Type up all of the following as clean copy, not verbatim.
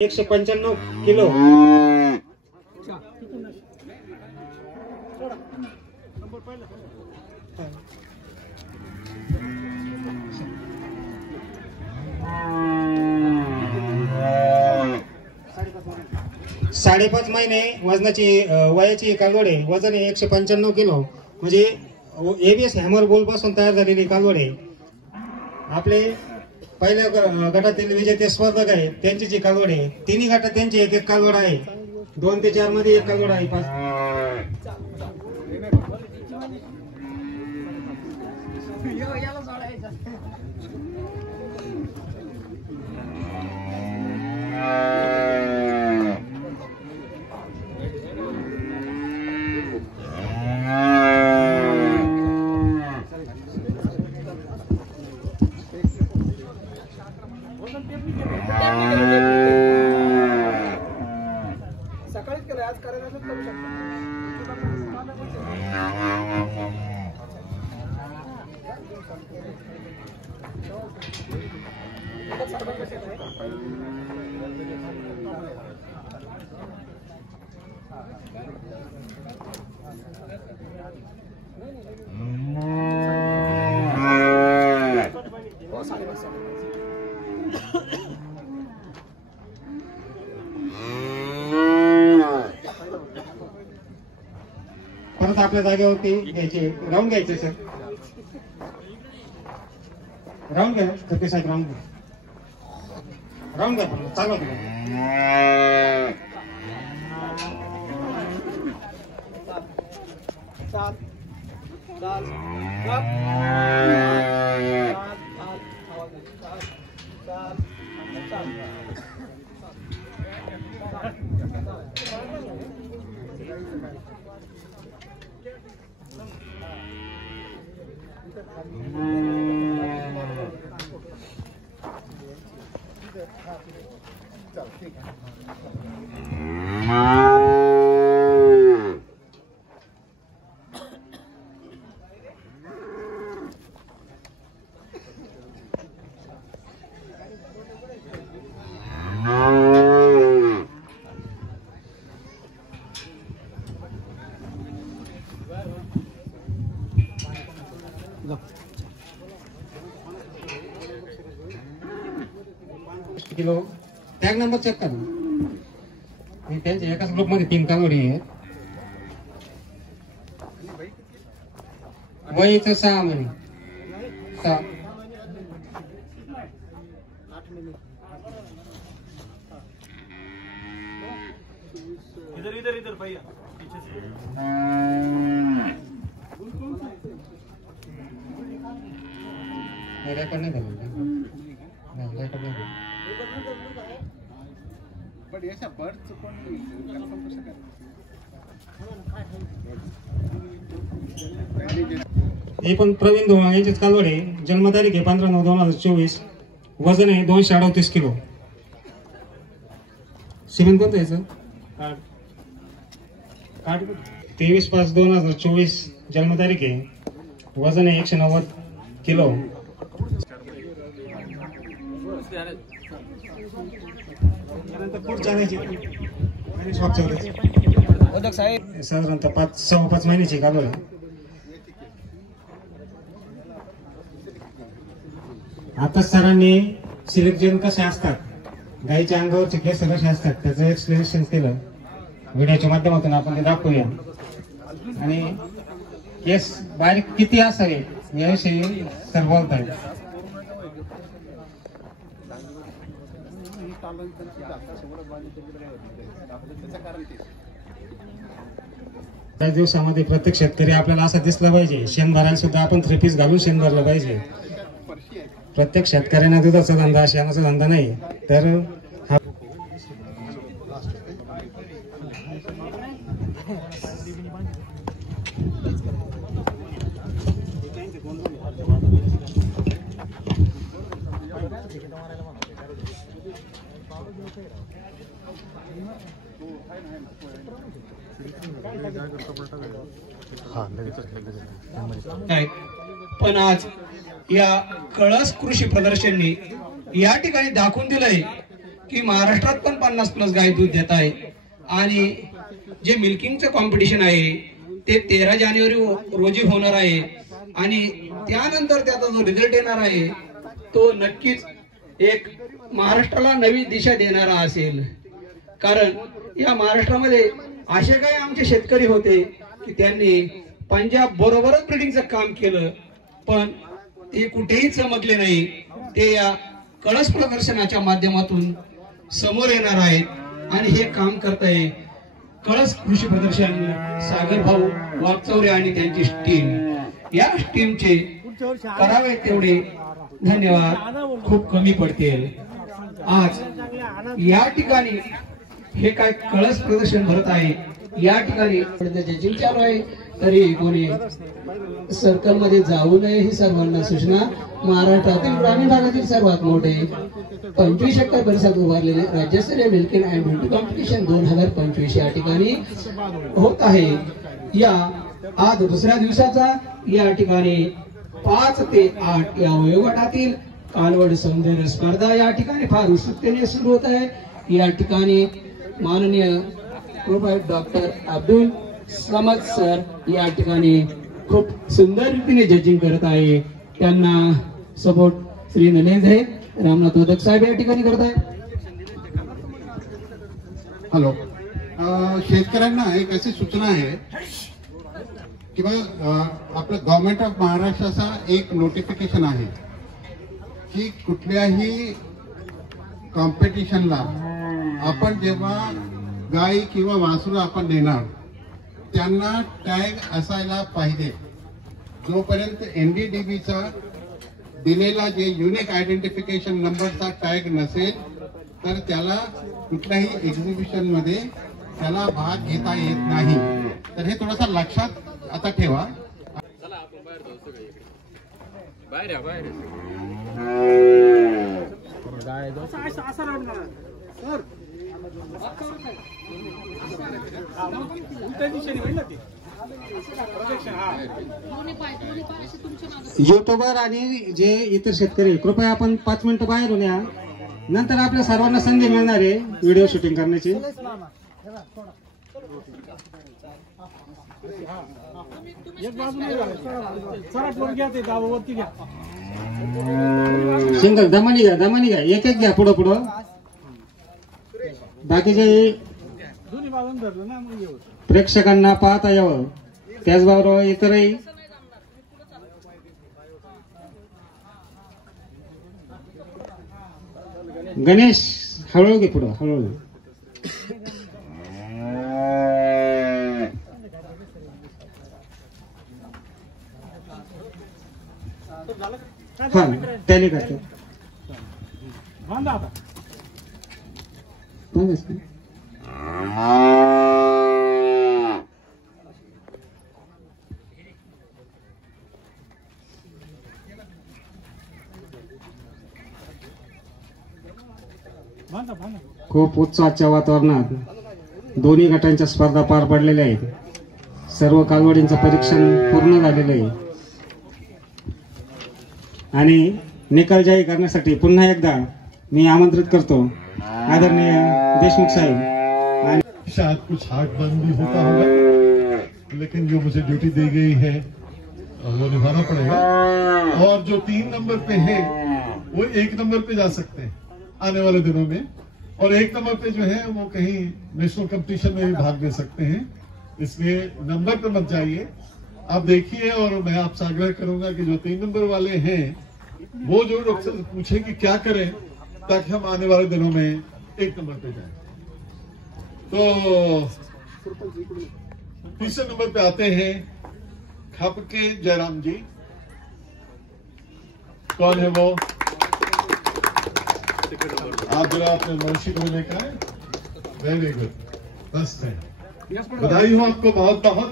195 kilo. साडेपाच महिने वजनाची वयाची कालवड आहे, वजन आहे 195 किलो, म्हणजे एबीएस हॅमर बोल पासून तयार झालेली कालवड आहे। आपले पहिल्या गटातील विजेते स्पर्धक आहेत त्यांची जी कालवड आहे, तिन्ही गटात त्यांची एक एक कालवड आहे। 2 ते 4 मध्ये एक कालवड आहे। सकाळीच केलं, आज करायला करू शकतो। परत आपल्या जागेवरती घ्यायचे, राऊंड घ्यायचे सर, राऊंड घ्या सर, साहेब राऊंड घ्या, राऊंड घ्या, चालू चाल चाल किलो। टॅग नंबर चेक करा, त्यांच्या एकाच ग्रुप मध्ये 3 कालवडी आहेत। वयचं 6 महिने, 6 इधर इधर इधर भैया पीछे से। रेकॉर्ड नाही झालं, नाही रेकॉर्ड नाही झालं। पण याच्या बर्थ कोण कन्फर्म कसं करायचं? हे पण प्रवीण धोमाळ यांचीच कालवड आहे, जन्मतारीख आहे 15/9/2024, वजन आहे 238 किलो। सिमेंट कोणतं याचं कार्ड 23/5/2024 जन्मतारीख आहे, वजन आहे 190 किलो। साधारणतः 5-5.25 महिन्याची कालवड आहे। आता सरांनी सिलेक्शन कसे असतात, गाईच्या अंगावरचे केस कसे असतात त्याचं एक्सप्लेनेशन केलं, व्हिडिओच्या माध्यमातून आपण ते दाखवूया। आणि केस बारीक किती असावे याविषयी सर बोलत आहेत। त्या दिवसामध्ये प्रत्येक शेतकरी आपल्याला असं दिसलं पाहिजे, शेण भरायला सुद्धा आपण 3 पीस घालून शेण भरलं पाहिजे। प्रत्येक शेतकऱ्यांना दुधाचा धंदा, शेणाचा धंदा नाही तर हा पण आज या कळस कृषी प्रदर्शननी या ठिकाणी दाखवून दिलंय की महाराष्ट्रात पण 50+ गाय दूध देत आहे आणि जे मिल्किंगचं कॉम्पिटिशन आहे ते 13 जानेवारी रोजी होणार आहे आणि त्यानंतर त्याचा जो रिझल्ट येणार आहे तो नक्कीच एक महाराष्ट्राला नवी दिशा देणारा असेल. कारण या महाराष्ट्रामध्ये असे काही आमचे शेतकरी होते की त्यांनी पंजाब बरोबरच ब्रिडिंगचं काम केलं पण ते कुठेही चमकले नाही. ते या कळस प्रदर्शनाच्या माध्यमातून समोर येणार आहेत आणि हे काम करताय कळस कृषी प्रदर्शन सागर भाऊ वागचौरे आणि त्यांची टीम. या टीमचे करावे तेवढे धन्यवाद खूप कमी पडतील. आज या ठिकाणी हे काय कळस प्रदर्शन भरत आहे. या ठिकाणी जजिंग चालू आहे तरी कोणी सर्कल मध्ये जाऊ नये ही सर्वांना सूचना. महाराष्ट्रातील ग्रामीण भागातील सर्वात मोठे 25 एकर परिसरात उभारलेले राज्यस्तरीय मिल्किंग अँड ब्युटी कॉम्पिटिशन 2025 या ठिकाणी होत आहे. या आज दुसऱ्या दिवसाचा या ठिकाणी 5 ते 8 या वयोगटातील कालवड सौंदर्य स्पर्धा या ठिकाणी फार उत्सुकतेने सुरू होत आहे. या ठिकाणी माननीय डॉक्टर अब्दुल समद सर या ठिकाणी खूप सुंदर रीतीने जजिंग करत आहे. त्यांना सपोर्ट श्री नलेश आहे रामनाथ उदक साहेब या ठिकाणी करत आहे. हॅलो, शेतकऱ्यांना एक अशी सूचना आहे की आपलं गव्हर्नमेंट ऑफ महाराष्ट्राचा एक नोटिफिकेशन आहे की कुठल्याही कॉम्पिटिशनला आपण जेव्हा गाई किंवा वासरू आपण देणार त्यांना टॅग असायला पाहिजे. जोपर्यंत NDDBचा दिलेला जे युनिक आयडेंटिफिकेशन नंबरचा टॅग नसेल तर त्याला कुठल्याही एक्झिबिशन मध्ये त्याला भाग घेता येत नाही. तर हे थोडासा लक्षात आता ठेवा. युट्यूबर आणि जे इतर शेतकरी कृपया आपण 5 मिनिटं बाहेरून या. नंतर आपल्या सर्वांना संधी मिळणार आहे व्हिडिओ शूटिंग करण्याची. सिंगल दमानी घ्या एक एक घ्या पुढं पुढं. बाकीचे प्रेक्षकांना पाहता यावं त्याचबरोबर इतरही गणेश हळूहळू घे पुढं हळूहळू. हा टॅली करतो. खूप उत्साहाच्या वातावरणात दोन्ही गटांच्या स्पर्धा पार पडलेल्या आहेत. सर्व कालवडींचं परीक्षण पूर्ण झालेलं आहे आणि निकाल जाहीर करण्यासाठी पुन्हा एकदा मी आमंत्रित करतो आदरणीय देशमुख साहेब. शायद कुछ हार्ट बर्न भी होता होगा लेकिन जो मुझे ड्यूटी दी गई है वो निभाना पड़ेगा. और जो 3 नंबर पे है वो 1 नंबर पे जा सकते हैं आने वाले दिनों में. और 1 नंबर पे जो है वो कहीं नेशनल कंपटीशन में भी भाग ले सकते हैं. इसलिए नंबर पे मत जाइए, आप देखिए. और मैं आपसे आग्रह करूंगा कि जो 3 नंबर वाले हैं वो जो डॉक्टर से पूछे कि क्या करें ताकि हम आने वाले दिनों में 1 नंबर पे जाएं. तो तीसरे नंबर पे आते हैं खापके जयराम जी. कौन है वो? आप जरा अपने मुंशी को लेकर आए. वेरी गुड, बस है. बधाई हो आपको बहुत बहुत.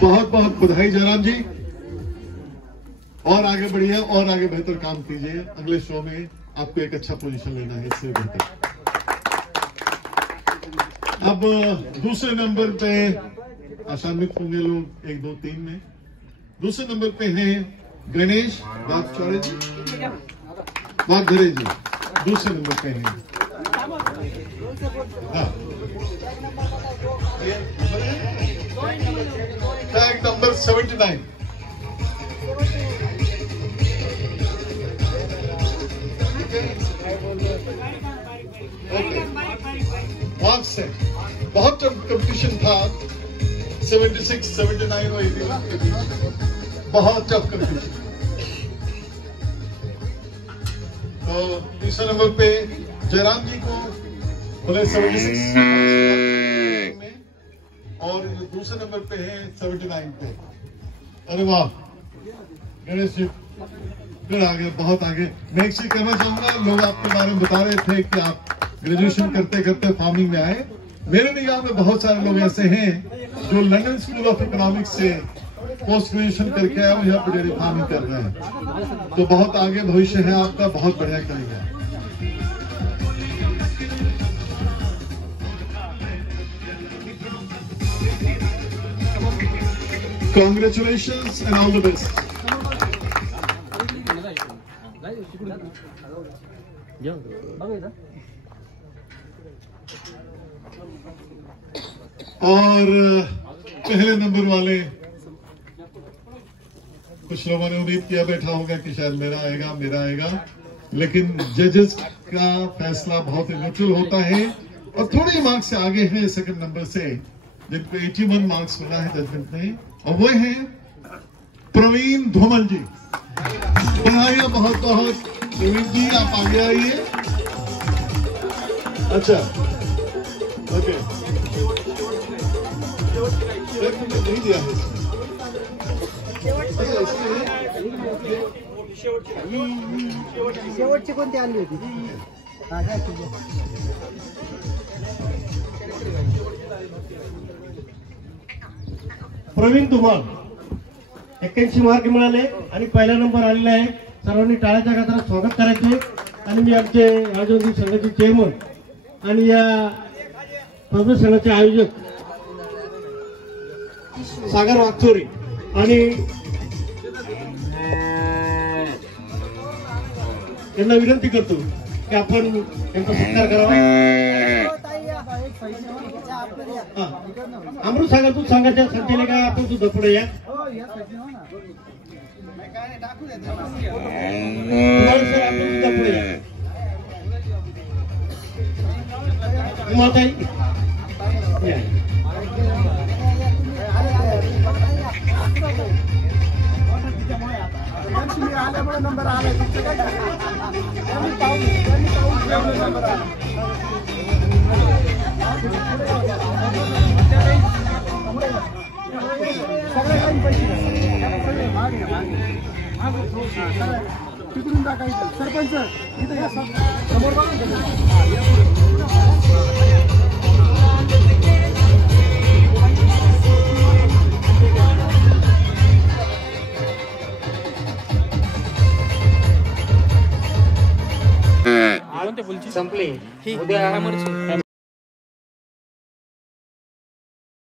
बहुत बहुत बधाई जयराम जी, और आगे बढ़िए और आगे बेहतर काम कीजिए। अगले शो में आपको एक अच्छा पोजीशन लेना है, इससे बेहतर। अब दूसरे नंबर पे आशान्वित होंगे लोग 1 2 3 में। दूसरे नंबर पे हैं गणेश वाघचौरे जी, वाघधरे जी दूसरे नंबर पे हैं। हाँ, टैग नंबर 79। वहां से बहुत कंपटीशन था, 76, 79 और 81 के बीच बहुत टफ कंपटीशन। तो तीसरे नंबर पे जयराम जी को बोले 76 में, और दूसरे नंबर पे है 79 पे। अरे वाह गणेश जी, फिर आगे बहुत आगे। मैं एक चीज कहना चाहूंगा, लोग आपके बारे में बता रहे थे कि आप ग्रेजुएशन करते करते फार्मिंग में आए। मेरे निगाह में बहुत सारे लोग ऐसे हैं जो London school of economics say post graduation करके आए और यहाँ पे डेयरी फार्मिंग कर रहे हैं। तो बहुत आगे भविष्य है आपका, बहुत बढ़िया करेंगे। Congratulations and all the best. और पहले नंबर वाले, कुछ लोगों ने उम्मीद किया बैठा होगा कि शायद मेरा आएगा, लेकिन जजेस का फैसला बहुत ही न्यूट्रल होता है और थोड़े मार्क्स से आगे है सेकंड नंबर से, जिनको 81 मार्क्स मिला है जजमेंट में, और वो है प्रवीण धूमल जी। बधाइयां बहुत बहुत। प्रवीण जी आप आगे आइए। अच्छा, ओके, नहीं दिया है शेवटची कोणती आणली होती? प्रवीण धुमाळ 81 मार्क मिळाले आणि पहिला नंबर आलेला आहे। सर्वांनी टाळ्याच्या गजरात स्वागत करायचे। आणि मी आमचे राजवंती संघाचे चेअरमन आणि या प्रदर्शनाचे आयोजक सागर वागचोरे आणि त्यांना विनंती करतो की आपण त्यांचा सत्कार करावा। अमृत सागर दूध संघाच्या संचालिका आपण सुद्धा पुढे या। सर आपण सुद्धा पुढे या। उमाताई या। नंबर आला तिकडून टाकायचं सरपंच इथे या समोर संपली उद्या